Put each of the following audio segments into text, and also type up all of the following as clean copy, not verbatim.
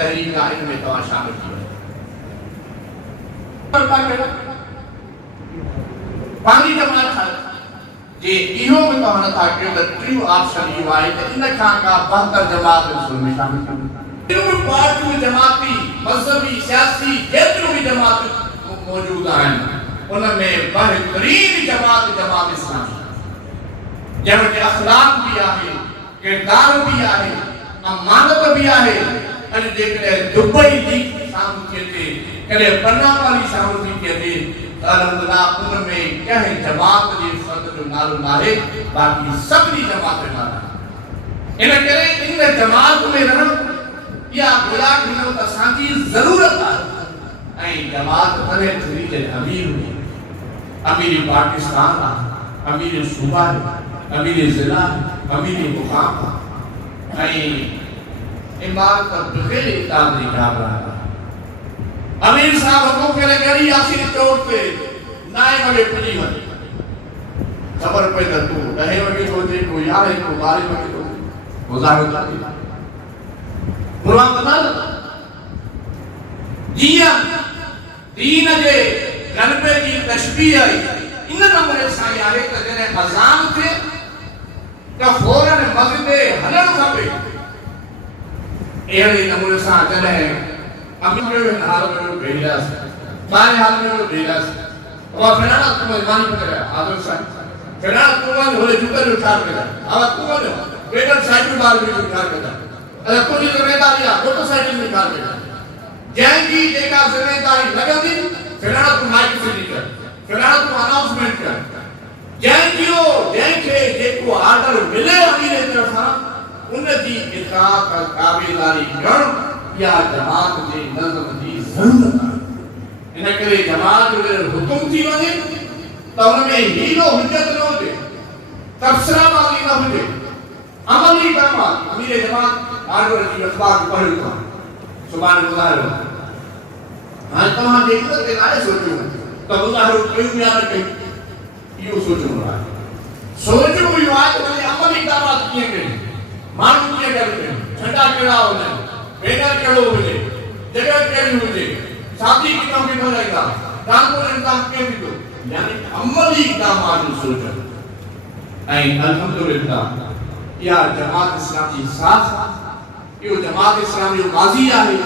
तहरीक आहे इनमें तव्हां शामिल थी वञो। पंहिंजी जमात जे इहो बि तव्हां नथा कयो त टियों ऑप्शन इहो आहे त इन खां का बहितर जमात में शामिल कयो। टियों पार्टियूं जमाती मज़हबी सियासी जेतिरियूं बि जमात मौजूद आहिनि उनमें बहितरीन जमात जमात इस्लामी जंहिंमें अखलाक भी आहे, किरदार भी आहे, अमानत भी आहे। अॼु जेकॾहिं दुबई जी साम्हूं थी अचे, कॾहिं पन्ना वाली साम्हूं थी अचे त अल्हम्दुलिल्लाह उनमें कंहिं जमात जे फ़र्द जो नालो नाहे, बाक़ी सभिनी जमात जो नालो आहे। इन करे इन जमात में रहण इहा गुलाह ॾिनो त असांजी ज़रूरत आहे। ऐं जमात तॾहिं थी जॾहिं अमीर हुजे, अमीर पाकिस्तान आहे, अमीर सूबा आहे, अमीर ज़िला, अमीर मुक़ाम ऐं इमारत बग़ैर इताद जी ॻाल्हि आहे। अमीर साहब हुकुम करे गड़ी यासीन चौक ते 9 वॻे पुॼी वञे, ख़बर पई त तूं 10 वॻे थो अचे, को 11 को 12 वॻे थो अचे, गुज़ारो था थी मुराद न जीअं दीन जे गलबे जी तशबीह आई इन नमूने सां आहे त जॾहिं अज़ान थिए त फौरन मस्जिद हलण खपे। अहिड़े नमूने सां जॾहिं अमीर हाल में भेड़ियास बारे हाल में भेड़ियास और फिराना तुम ईमान पकड़ा आदर साहब फिराना तुम होले जुकर उठा के अब तुम बेटर साइकिल बार भी उठा के अरे कोई जिम्मेदारी आ मोटरसाइकिल में उठा के जैंगी जेका जिम्मेदारी लगंदी फिराना तुम माइक से निकल फिराना तुम अनाउंसमेंट कर जैंगियो जैंखे जेको ऑर्डर मिले अमीर तरफा उन जी इताअत काबिलारी करण या जमात जे नज़म जी ज़रूरत आहे। इन करे जमात जो हुकुम थी वञे त उनमें हीरो हुजत न हुजे, तबसरा वाली न हुजे, अमली कम आहे। अमीर जमात आर्डर जी अख़बार पढ़ियो था सुभाणे ॿुधायो हाणे तव्हां जे इज़त ते नाहे सोचियो त ॿुधायो कयूं या न कयूं, इहो सोचणो आहे। सोचणो इहो आहे त अमली जमात कीअं कयूं, माण्हू कीअं कयूं, झंडा कहिड़ा हुजनि, बैनर कहिड़ो हुजे, जगह कहिड़ी हुजे, शादी किथां किथां लॻंदा, कानून इंतज़ाम कीअं थींदो, यानी अमली इक़दामात जो सोचणु। ऐं अल्हम्दुलिल्लाह इहा जमात इस्लामी साथ इहो जमात इस्लामी जो माज़ी आहे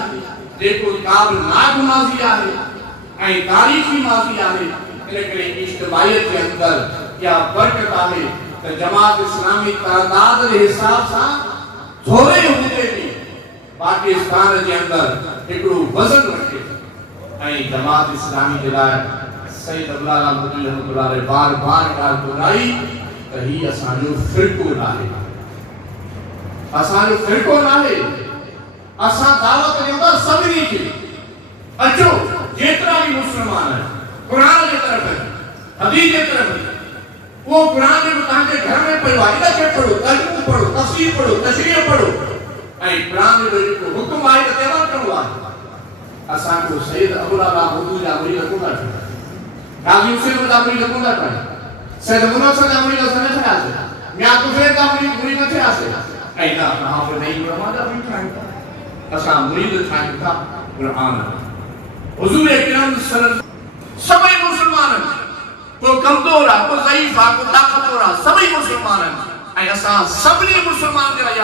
जेको क़ाबिल नाइब माज़ी आहे ऐं तारीख़ी माज़ी आहे। इन करे इज्तिमाइयत जे अंदरि इहा बरकत आहे त जमात इस्लामी तादाद जे हिसाब सां थोरे हुजे बि पाकिस्तान जे अंदरि हिकिड़ो वज़न रखे। ऐं जमात इस्लामी जे लाइ सईद अब्दुल्ला रहमतुल्लाह रहमतुल्लाह बार बार ॻाल्हि दोहराई त ही असांजो फ़िरक़ो नाहे, असांजो फ़िरक़ो नाहे। असां दावत ॾियूं था सभिनी खे अचो जेतिरा बि मुस्लमान आहिनि क़ुरान जे तरफ़ हदीस जे तरफ़ वो क़ुरान में तव्हांजे घर में पियो आहे इनखे पढ़ो, तर्जुमो पढ़ो, तफ़सीर पढ़ो, तशरीह पढ़ो ऐं क़ुरान जो जेको हुकुम आहे त तेलावत करिणो आहे। असांजो सईद अबुल्ला महमूद जा मुरीद कोन्ह आहिनि, काज़ी हुसैन जा मुरीद कोन्ह आहिनि, सैयद मुनव्वर जा मुरीद असां न थियासीं, मियां तुफ़ैल जा मुरीद न थियासीं ऐं न हाफ़िज़ नईम उलमा जा मुरीद ठाहियूं था। असां मुरीद ठाहियूं था क़ुरान हुज़ूर अकरम सभई मुस्लमान को कमज़ोर आहे, को ज़ईफ़ आहे, को ताक़तवर आहे, सभई मुस्लमान आहिनि ऐं असां सभिनी मुस्लमान जे लाइ